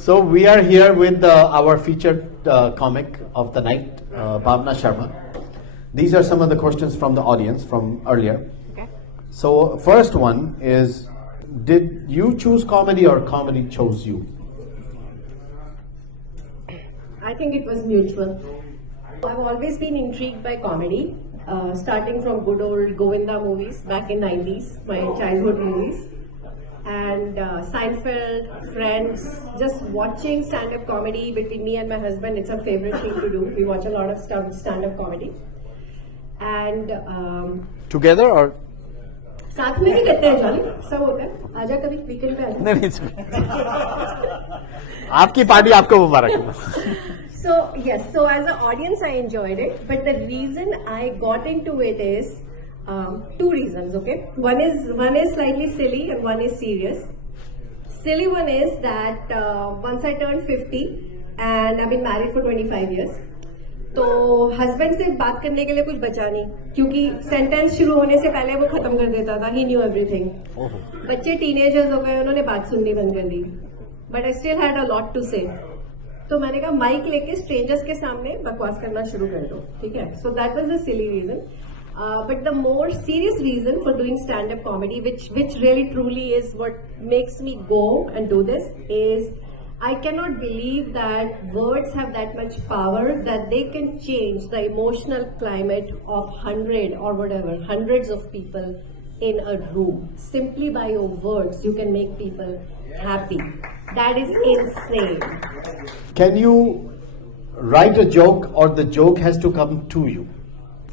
So we are here with our featured comic of the night, Bhavna Sharma. These are some of the questions from the audience from earlier. Okay. So first one is, did you choose comedy or comedy chose you? I think it was mutual. I've always been intrigued by comedy, starting from good old Govinda movies back in 90s, my childhood movies. And Seinfeld, Friends, just watching stand-up comedy between me and my husband, it's a favorite thing to do. We watch a lot of stand-up comedy. And Together or? साथ में भी करते हैं jolly सब होता है आजा कभी वीकेंड पे आजा नहीं आपकी पार्टी आपको मुबारक So yes, so as an audience I enjoyed it, but the reason I got into it is two reasons. Okay, one is slightly silly and one is serious. Silly one is that once I turned 50 and I've been married for 25 years. तो husband से बात करने के लिए कुछ बचा नहीं क्योंकि सेंटेंस शुरू होने से पहले वो खत्म कर देता था. He knew everything. बच्चे टीनेजर्स हो गए, उन्होंने बात सुननी बंद कर दी. But I still had a lot to say. तो मैंने कहा माइक लेके स्ट्रेंजर्स के सामने बकवास करना शुरू कर दो. ठीक है. So that was the silly reason. But the more serious reason for doing stand-up comedy, which really truly is what makes me go and do this, is I cannot believe that words have that much power that they can change the emotional climate of hundreds of people in a room. Simply by your words, you can make people happy. That is insane. Can you write a joke or the joke has to come to you?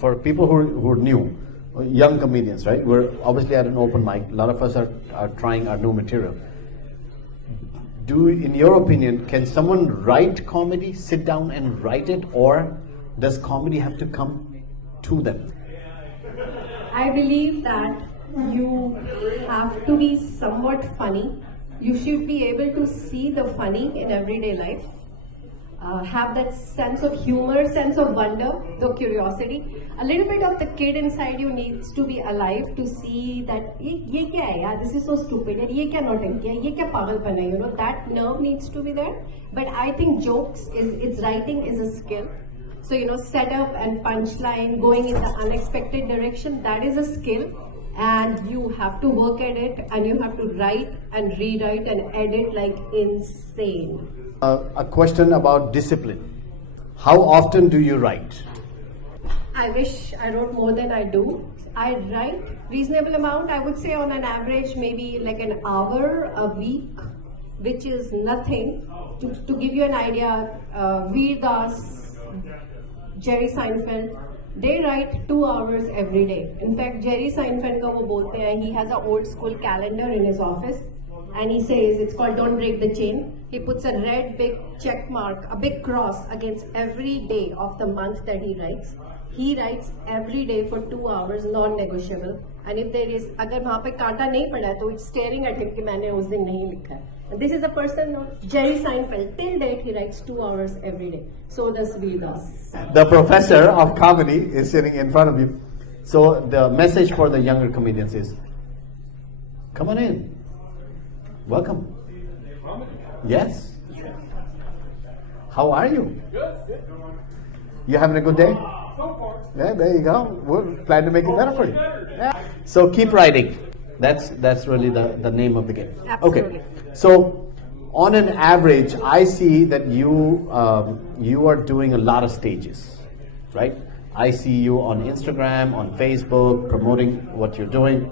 For people who are new, young comedians, right? We're obviously at an open mic. A lot of us are trying our new material. In your opinion, can someone write comedy, sit down and write it, or does comedy have to come to them? I believe that you have to be somewhat funny. You should be able to see the funny in everyday life. Have that sense of humor, sense of wonder, the curiosity. A little bit of the kid inside you needs to be alive to see that ये क्या है यार, this is so stupid, यार ये क्या नौटंकी है, ये क्या पागलपन है, you know, that nerve needs to be there. But I think its writing is a skill. So, you know, setup and punchline, going in the unexpected direction, that is a skill. And you have to work at it, and you have to write and rewrite and edit like insane. A question about discipline. How often do you write? I wish I wrote more than I do. I write reasonable amount. I would say on an average maybe like an hour a week, which is nothing. To give you an idea, Veer Das, Jerry Seinfeld, they write 2 hours every day. In fact, Jerry Seinfeld ka wo bolte hain, he has an old school calendar in his office. And he says, it's called Don't Break the Chain. He puts a red big check mark, a big cross against every day of the month that he writes. He writes every day for 2 hours, non-negotiable. And if there is, अगर वहाँ पे कांटा नहीं पड़ा है, तो it's staring at him कि मैंने उस दिन नहीं लिखा है. And this is a person, Jerry Seinfeld. Till date, he writes 2 hours every day. So does Veer Das. The professor of comedy is sitting in front of you. So the message for the younger comedians is, come on in. Welcome. Yes. How are you? Good. You having a good day? So far. Yeah, there you go. We're planning to make it better for you. Yeah. So keep writing. That's really the name of the game. Absolutely. Okay. So on an average, I see that you are doing a lot of stages, right? I see you on Instagram, on Facebook, promoting what you're doing.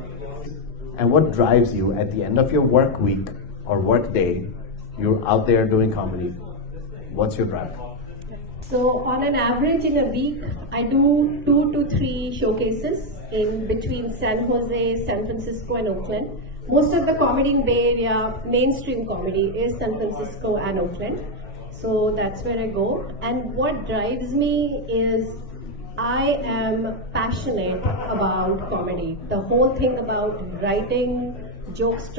And what drives you at the end of your work week or work day? You're out there doing comedy. What's your drive? So on an average in a week, I do 2 to 3 showcases in between San Jose, San Francisco and Oakland. Most of the comedy in Bay Area, mainstream comedy, is San Francisco and Oakland. So that's where I go. And what drives me is I am passionate about comedy. The whole thing about writing jokes